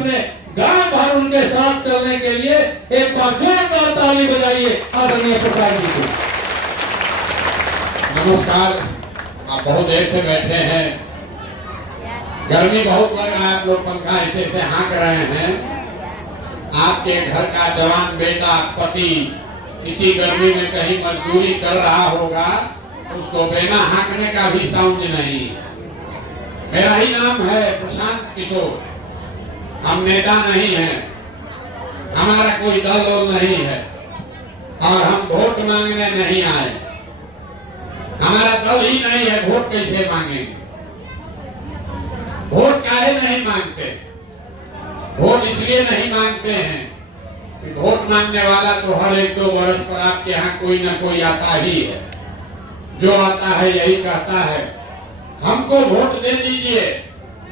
अपने गांव भर उनके साथ चलने के लिए एक बार जोरदार ताली बजाइए आदरणीय प्रसाद जी को। नमस्कार। आप बहुत देर से बैठे हैं, गर्मी बहुत लग रहा है, आप लोग पंखा ऐसे ऐसे हाँक रहे हैं। आपके घर का जवान बेटा पति इसी गर्मी में कहीं मजदूरी कर रहा होगा, उसको बिना हाँकने का भी साउंड नहीं है। मेरा ही नाम है प्रशांत किशोर। हम नेता नहीं हैं, हमारा कोई दल नहीं है और हम वोट मांगने नहीं आए। हमारा दल ही नहीं है, वोट कैसे मांगेंगे? वोट काहे नहीं मांगते? वोट इसलिए नहीं मांगते हैं कि वोट मांगने वाला तो हर 1-2 वर्ष पर आपके यहाँ कोई ना कोई आता ही है। जो आता है यही कहता है हमको वोट दे दीजिए,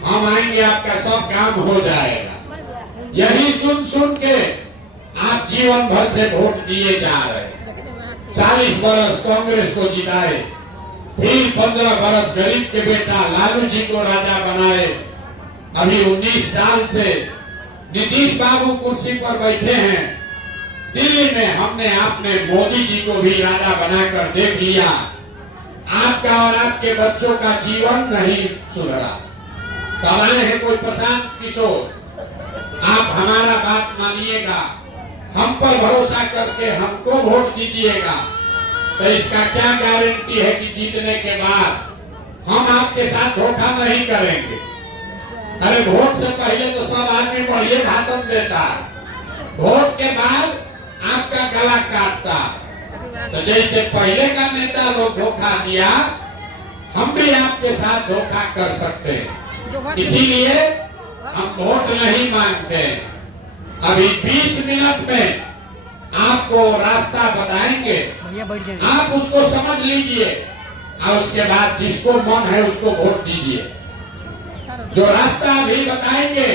हम आएंगे, आपका सब काम हो जाएगा। यही सुन सुन के आप जीवन भर से वोट दिए जा रहे। 40 वर्ष कांग्रेस को जिताए, फिर 15 वर्ष गरीब के बेटा लालू जी को राजा बनाए। अभी 19 साल से नीतीश बाबू कुर्सी पर बैठे हैं। दिल्ली में हमने आपने मोदी जी को भी राजा बनाकर देख लिया। आपका और आपके बच्चों का जीवन नहीं सुधरा। कब आए हैं कोई प्रशांत किशोर, आप हमारा बात मानिएगा, हम पर भरोसा करके हमको वोट दीजिएगा, तो इसका क्या गारंटी है कि जीतने के बाद हम आपके साथ धोखा नहीं करेंगे? अरे वोट से पहले तो सब आदमी बढ़िया भाषण देता है, वोट के बाद आपका गला काटता है। तो जैसे पहले का नेता लोग धोखा दिया, हम भी आपके साथ धोखा कर सकते हैं। इसीलिए हम वोट नहीं मांगते। अभी 20 मिनट में आपको रास्ता बताएंगे, आप उसको समझ लीजिए और उसके बाद जिसको मन है उसको वोट दीजिए। जो रास्ता अभी बताएंगे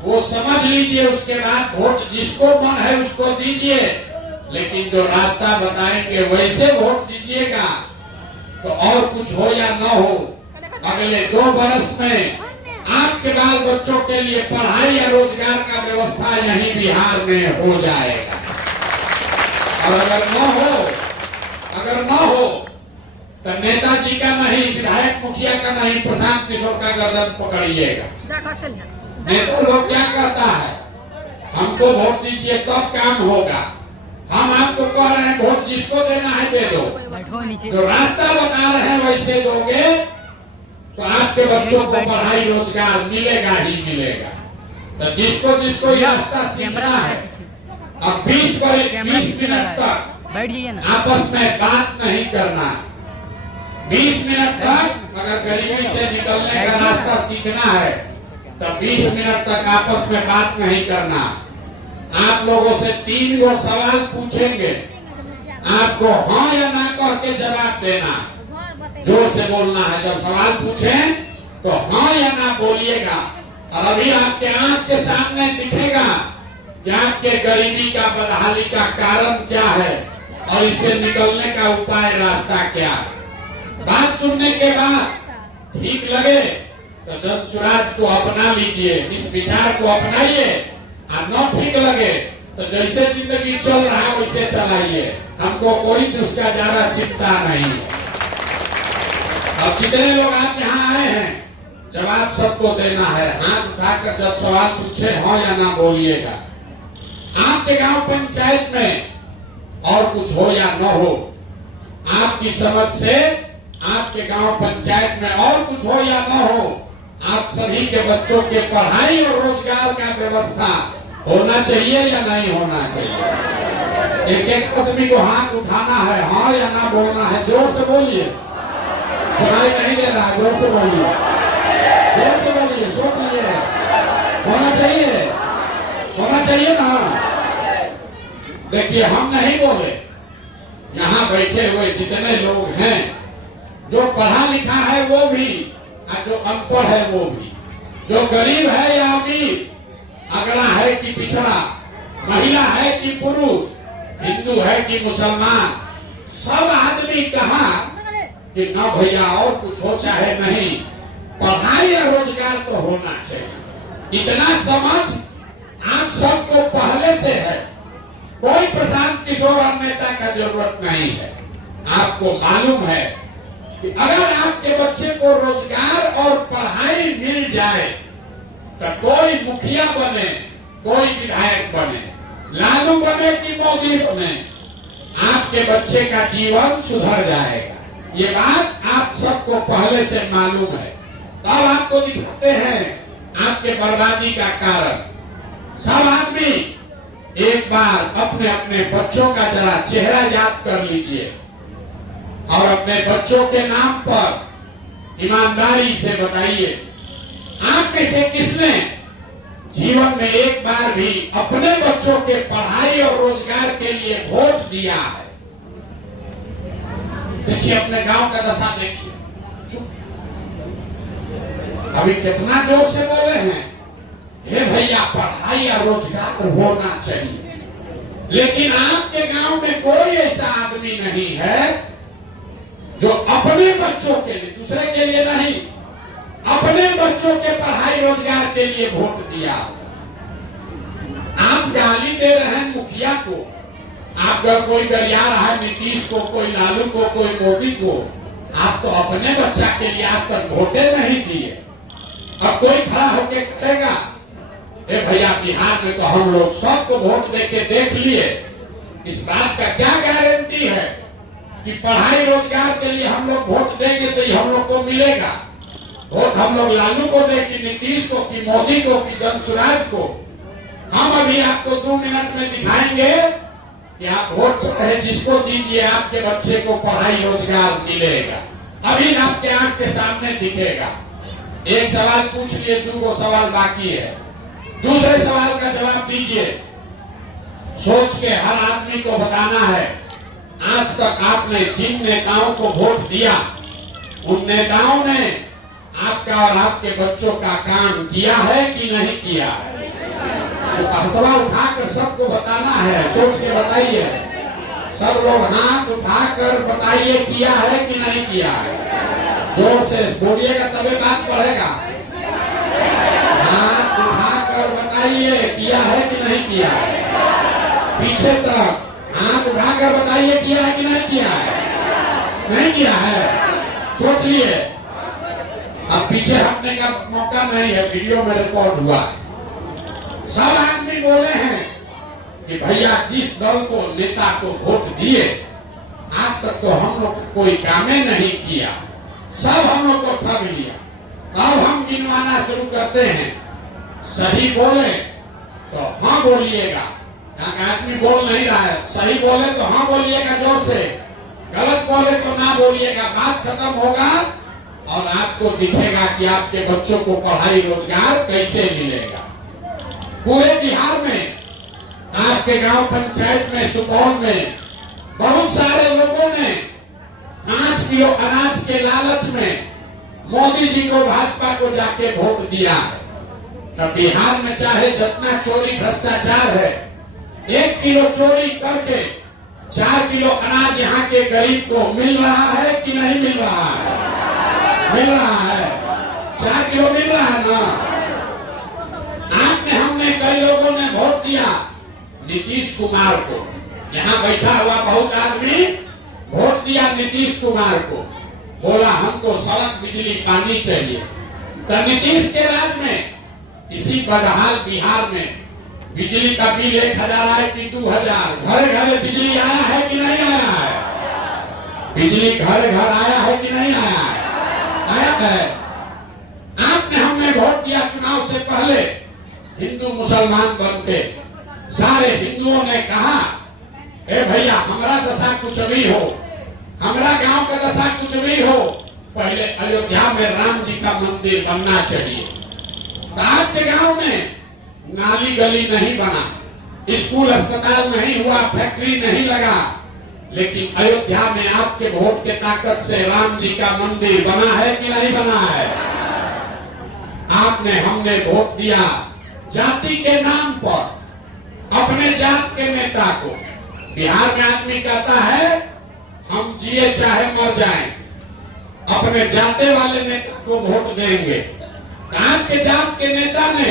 वो समझ लीजिए, उसके बाद वोट जिसको मन है उसको दीजिए। लेकिन जो रास्ता बताएंगे वैसे वोट दीजिएगा, तो और कुछ हो या न हो, अगले 2 वर्ष में आपके बाल बच्चों के लिए पढ़ाई या रोजगार का व्यवस्था यहीं बिहार में हो जाएगा। और अगर न हो तो नेताजी का नहीं, विधायक मुखिया का नहीं, प्रशांत किशोर का गर्दन पकड़िएगा। नेता लोग क्या करता है, हमको वोट दीजिए तब काम होगा। हम आपको कह रहे हैं वोट जिसको देना है दे दो, जो रास्ता बता रहे हैं वैसे दोगे तो आपके बच्चों को पढ़ाई रोजगार मिलेगा ही मिलेगा। तो जिसको जिसको ये रास्ता सीखना है, अब 20 मिनट तक आपस में बात नहीं करना। 20 मिनट तक अगर गरीबी से निकलने का रास्ता सीखना है तो 20 मिनट तक आपस में बात नहीं करना। आप लोगों से 3 गो सवाल पूछेंगे, आपको हाँ या ना कह के जवाब देना। जोर से बोलना है, जब सवाल पूछें तो हाँ या ना बोलिएगा। और अभी आपके आंख के सामने दिखेगा कि आपके गरीबी का, बदहाली का कारण क्या है और इससे निकलने का उपाय, रास्ता क्या है। बात सुनने के बाद ठीक लगे तो जन स्वराज को अपना लीजिए, इस विचार को अपनाइए। और न ठीक लगे तो जैसे जिंदगी चल रहा है वैसे चलाइए, हमको कोई उसका ज्यादा चिंता नहीं। अब जितने लोग आप यहाँ आए हैं, जवाब सबको देना है। हाथ उठाकर जब सवाल पूछे हाँ या ना बोलिएगा। आपके गांव पंचायत में और कुछ हो या न हो, आपकी समझ से आपके गांव पंचायत में और कुछ हो या न हो, आप सभी के बच्चों के पढ़ाई और रोजगार का व्यवस्था होना चाहिए या नहीं होना चाहिए? एक आदमी को हाथ उठाना है, हाँ या ना बोलना है। जोर से बोलिए, सुनाई नहीं दे रहा, जोर से बोलिए, जोर से बोलिए, सुन लिए। होना चाहिए ना। देखिए हम नहीं बोले, यहाँ बैठे हुए जितने लोग हैं, जो पढ़ा लिखा है वो भी और जो अनपढ़ है वो भी, जो गरीब है या अमीर, अगला है कि पिछड़ा, महिला है कि पुरुष, हिंदू है कि मुसलमान, सब आदमी कहा कि न भैया और कुछ हो चाहे नहीं, पढ़ाई या रोजगार तो होना चाहिए। इतना समझ से है। कोई प्रशांत किशोर और नेता का जरूरत नहीं है। आपको मालूम है कि अगर आपके बच्चे को रोजगार और पढ़ाई मिल जाए तो कोई मुखिया बने, कोई विधायक बने, लालू बने कि मोदी बने, आपके बच्चे का जीवन सुधर जाएगा। ये बात आप सबको पहले से मालूम है। तब आपको दिखाते हैं आपके बर्बादी का कारण। सब आदमी एक बार अपने अपने बच्चों का जरा चेहरा याद कर लीजिए और अपने बच्चों के नाम पर ईमानदारी से बताइए, आप में से किसने जीवन में एक बार भी अपने बच्चों के पढ़ाई और रोजगार के लिए वोट दिया है? देखिए अपने गांव का दशा देखिए। अभी कितना जोर से बोले हैं, हे भैया पढ़ाई और रोजगार होना चाहिए, लेकिन आपके गांव में कोई ऐसा आदमी नहीं है जो अपने बच्चों के लिए, दूसरे के लिए नहीं, अपने बच्चों के पढ़ाई रोजगार के लिए वोट दिया। आप गाली दे रहे हैं मुखिया को, आप अगर कोई गरिया रहा है नीतीश को, कोई लालू को, कोई मोदी को, आप तो अपने बच्चा के लिए आज तक वोटे नहीं दिए। अब कोई खड़ा होके कहेगा, ए भैया बिहार में तो हम लोग सबको वोट देके देख लिए, इस बात का क्या गारंटी है कि पढ़ाई रोजगार के लिए हम लोग वोट देंगे तो ये हम लोग को मिलेगा? वोट हम लोग लालू को दे कि नीतीश को कि मोदी को कि जनसुराज को? हम अभी आपको 2 मिनट में दिखाएंगे कि आप वोट चाहे जिसको दीजिए, आपके बच्चे को पढ़ाई रोजगार मिलेगा। अभी आपके आंख के सामने दिखेगा। एक सवाल पूछ लिए, 2 सवाल बाकी है। दूसरे सवाल का जवाब दीजिए। सोच के हर आदमी को बताना है, आज तक आपने जिन नेताओं को वोट दिया, उन नेताओं ने आपका और आपके बच्चों का काम किया है कि नहीं किया है? तो हथवा उठाकर सबको बताना है। सोच के बताइए, सब लोग हाथ उठाकर बताइए किया है कि नहीं किया है। जोर से बोलिएगा तभी बात बढ़ेगा। हाथ उठाकर बताइए किया है कि नहीं किया है। पीछे तक हाथ उठाकर बताइए किया है कि नहीं किया है। नहीं किया है, सोच लिए। अब पीछे हटने का मौका नहीं है, वीडियो में रिकॉर्ड हुआ है। सब आदमी बोले हैं कि भैया जिस दल को, नेता को वोट दिए, आज तक तो हम लोग कोई काम नहीं किया, सब हम लोग को ठग लिया। अब हम गिनवाना शुरू करते हैं। सही बोले तो हाँ बोलिएगा, आदमी बोल नहीं रहा है। सही बोले तो हाँ बोलिएगा जोर से, गलत बोले तो ना बोलिएगा। बात खत्म होगा और आपको दिखेगा कि आपके बच्चों को पढ़ाई रोजगार कैसे मिलेगा। पूरे बिहार में, आपके गांव पंचायत में, सुपौल में बहुत सारे लोगों ने 5 किलो अनाज के लालच में मोदी जी को, भाजपा को जाके वोट दिया है। तब बिहार में चाहे जितना चोरी भ्रष्टाचार है, 1 किलो चोरी करके 4 किलो अनाज यहाँ के गरीब को मिल रहा है कि नहीं मिल रहा है? मिल रहा है। 4 किलो मिल रहा है ना। आपने, हमने, कई लोगों ने वोट दिया नीतीश कुमार को। यहाँ बैठा हुआ बहुत आदमी वोट दिया नीतीश कुमार को, बोला हमको सड़क, बिजली, पानी चाहिए। तो नीतीश के राज में इसी बदहाल बिहार में बिजली का बिल 1000 आए कि 2000, घरे घरे बिजली आया है कि नहीं आया है? बिजली घरे घर आया है कि नहीं आया है? आया है। आपने, हमने वोट दिया चुनाव से पहले, हिंदू मुसलमान बनके सारे हिंदुओं ने कहा, ए भैया हमारा दशा कुछ भी हो, हमारा गांव का दशा कुछ भी हो, पहले अयोध्या में राम जी का मंदिर बनना चाहिए। तो आपके गांव में नाली गली नहीं बना, स्कूल अस्पताल नहीं हुआ, फैक्ट्री नहीं लगा, लेकिन अयोध्या में आपके वोट के ताकत से राम जी का मंदिर बना है कि नहीं बना है? आपने, हमने वोट दिया जाति के नाम पर, अपने जात के नेता को। बिहार में आदमी कहता है हम जिए चाहे मर जाएं, अपने जाते वाले नेता को वोट देंगे। आपके जात के नेता ने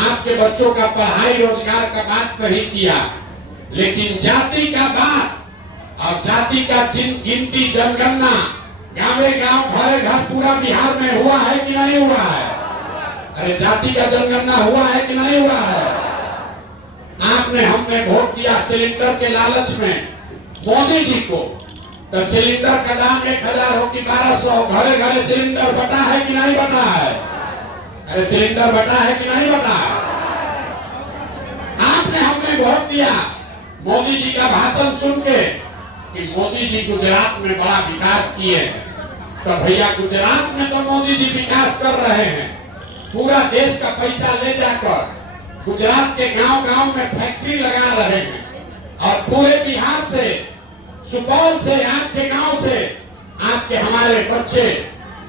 आपके बच्चों का पढ़ाई रोजगार का बात नहीं किया, लेकिन जाति का बात और जाति का गिनती जनगणना गाँवे गांव घरे घर पूरा बिहार में हुआ है कि नहीं हुआ है? अरे जाति का जनगणना हुआ है कि नहीं हुआ है? आपने हमने वोट दिया सिलेंडर के लालच में मोदी जी को, तो सिलेंडर का दाम 1000 हो कि 1200, घरे घरे सिलेंडर बटा है कि नहीं बटा है? अरे सिलेंडर बटा है कि नहीं बटा है? आपने हमने वोट दिया मोदी जी का भाषण सुन के कि मोदी जी गुजरात में बड़ा विकास किए हैं, तो भैया गुजरात में तो मोदी जी विकास कर रहे हैं, पूरा देश का पैसा ले जाकर गुजरात के गांव गांव में फैक्ट्री लगा रहे हैं, और पूरे बिहार से, सुपौल से, आपके गांव से आपके हमारे बच्चे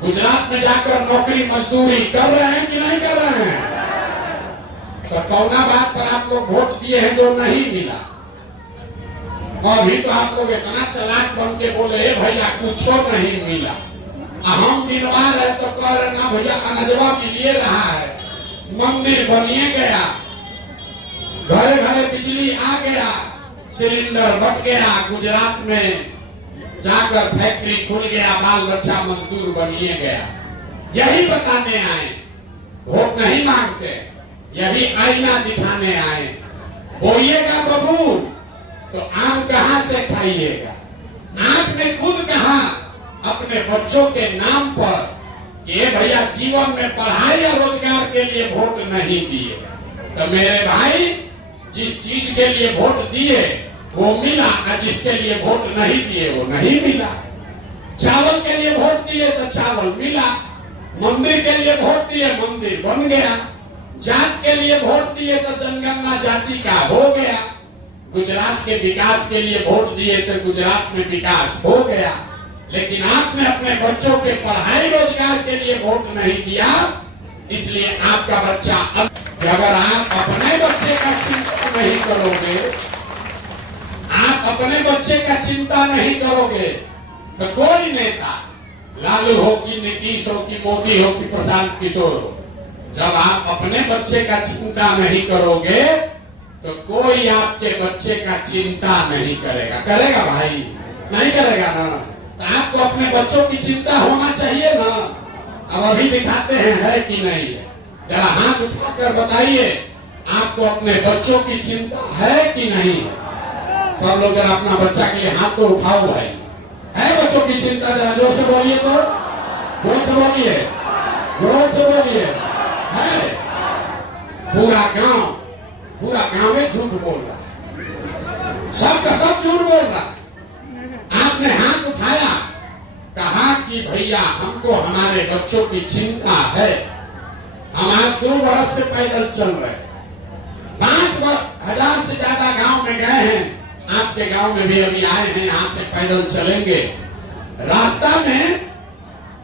गुजरात में जाकर नौकरी मजदूरी कर रहे हैं कि नहीं कर रहे हैं? तो कौना बात पर आप लोग वोट दिए हैं जो नहीं मिला? और भी तो आप लोग इतना चालाक बन के बोले भैया कुछ नहीं मिला, हम दिनवार है तो कह रहे ना भैया अनजवा मिलिए रहा है, मंदिर बनिए गया, घरे घरे बिजली आ गया, सिलेंडर बट गया, गुजरात में जाकर फैक्ट्री खुल गया, बाल बच्चा मजदूर बनिए गया। यही बताने आए, वोट नहीं मांगते, यही आईना दिखाने आए। बोइएगा बबूल तो आम कहां से खाइएगा? आपने खुद कहा अपने बच्चों के नाम पर ये भैया जीवन में पढ़ाई या रोजगार के लिए वोट नहीं दिए, तो मेरे भाई जिस चीज के लिए वोट दिए वो मिला, और जिसके लिए वोट नहीं दिए वो नहीं मिला। चावल के लिए वोट दिए तो चावल मिला, मंदिर के लिए वोट दिए मंदिर बन गया, जात के लिए वोट दिए तो जनगणना जाति का हो गया, गुजरात के विकास के लिए वोट दिए तो गुजरात में विकास हो गया। लेकिन आपने अपने बच्चों के पढ़ाई रोजगार के लिए वोट नहीं दिया, इसलिए आपका बच्चा अगर आप अपने बच्चे का चिंता नहीं करोगे, आप अपने बच्चे का चिंता नहीं करोगे, तो कोई नेता लालू हो कि नीतीश हो कि मोदी हो कि प्रशांत किशोर हो, जब आप अपने बच्चे का चिंता नहीं करोगे तो कोई आपके बच्चे का चिंता नहीं करेगा। करेगा भाई? नहीं करेगा ना? तो आपको अपने बच्चों की चिंता होना चाहिए ना। अब अभी दिखाते हैं है कि नहीं है, जरा हाथ उठाकर बताइए आपको अपने बच्चों की चिंता है कि नहीं है? सब लोग जरा अपना बच्चा के लिए हाथ तो उठाओ भाई। है बच्चों की चिंता? जरा जोर से बोलिए, तो जोर से बोलिए, जोर से बोलिए। है पूरा गांव में झूठ बोल रहा है, सबका सब झूठ बोल रहा है। आपने हाथ उठाया, कहा कि भैया हमको हमारे बच्चों की चिंता है, हम आज 2 बरस से पैदल चल रहे, 5,000 से ज्यादा गांव में गए हैं, आपके गांव में भी अभी आए हैं, यहाँ से पैदल चलेंगे। रास्ता में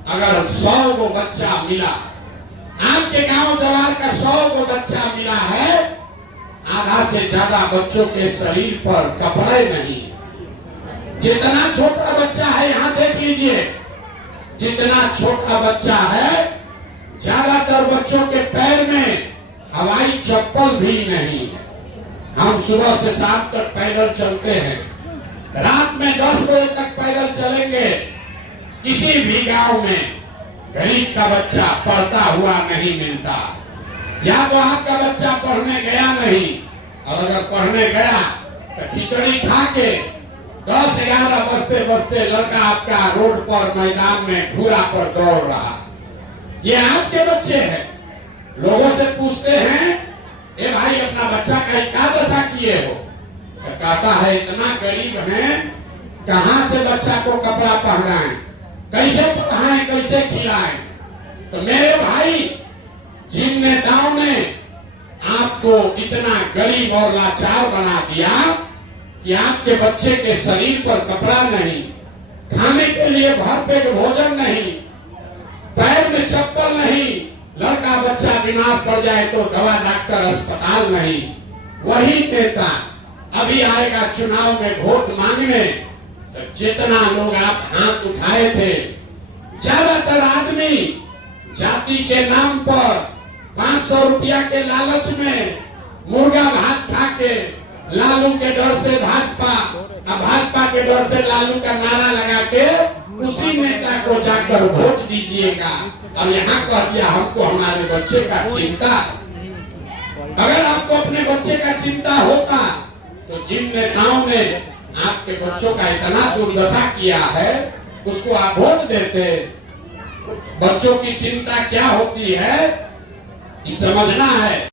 अगर 100 को बच्चा मिला, आपके गांव जवार का 100 को बच्चा मिला है, आधा से ज्यादा बच्चों के शरीर पर कपड़े नहीं। जितना छोटा बच्चा है यहाँ देख लीजिए, जितना छोटा बच्चा है, ज्यादातर बच्चों के पैर में हवाई चप्पल भी नहीं है। हम सुबह से शाम तक पैदल चलते हैं, रात में 10 बजे तक पैदल चलेंगे। किसी भी गांव में गरीब का बच्चा पढ़ता हुआ नहीं मिलता, या तो आपका बच्चा पढ़ने गया नहीं, और अगर पढ़ने गया तो खिचड़ी खा के 10-11 बजते बजते लड़का आपका रोड पर मैदान में घूरा पर दौड़ रहा। ये आपके बच्चे हैं। लोगों से पूछते हैं, ए भाई अपना बच्चा का क्या दशा किए हो? तो कहता है इतना गरीब हैं, कहां से बच्चा को कपड़ा पहनाएं, कैसे पढ़ाएं, कैसे खिलाएं? तो मेरे भाई, जिन नेताओं ने आपको इतना गरीब और लाचार बना दिया कि आपके बच्चे के शरीर पर कपड़ा नहीं, खाने के लिए भरपेट भोजन नहीं, पैर में चप्पल नहीं, लड़का बच्चा बीमार पड़ जाए तो दवा डॉक्टर अस्पताल नहीं, वही नेता अभी आएगा चुनाव में वोट मांगने। तो जितना लोग आप हाथ उठाए थे, ज्यादातर आदमी जाति के नाम पर 500 रुपया के लालच में मुर्गा भात खा के लालू के डर से भाजपा और भाजपा के डर से लालू का नारा लगा के उसी नेता को जाकर वोट दीजिएगा। और यहाँ कह दिया हमको हमारे बच्चे का चिंता। अगर आपको अपने बच्चे का चिंता होता तो जिन नेताओं ने आपके बच्चों का इतना दुर्दशा किया है उसको आप वोट देते। बच्चों की चिंता क्या होती है ये समझना है।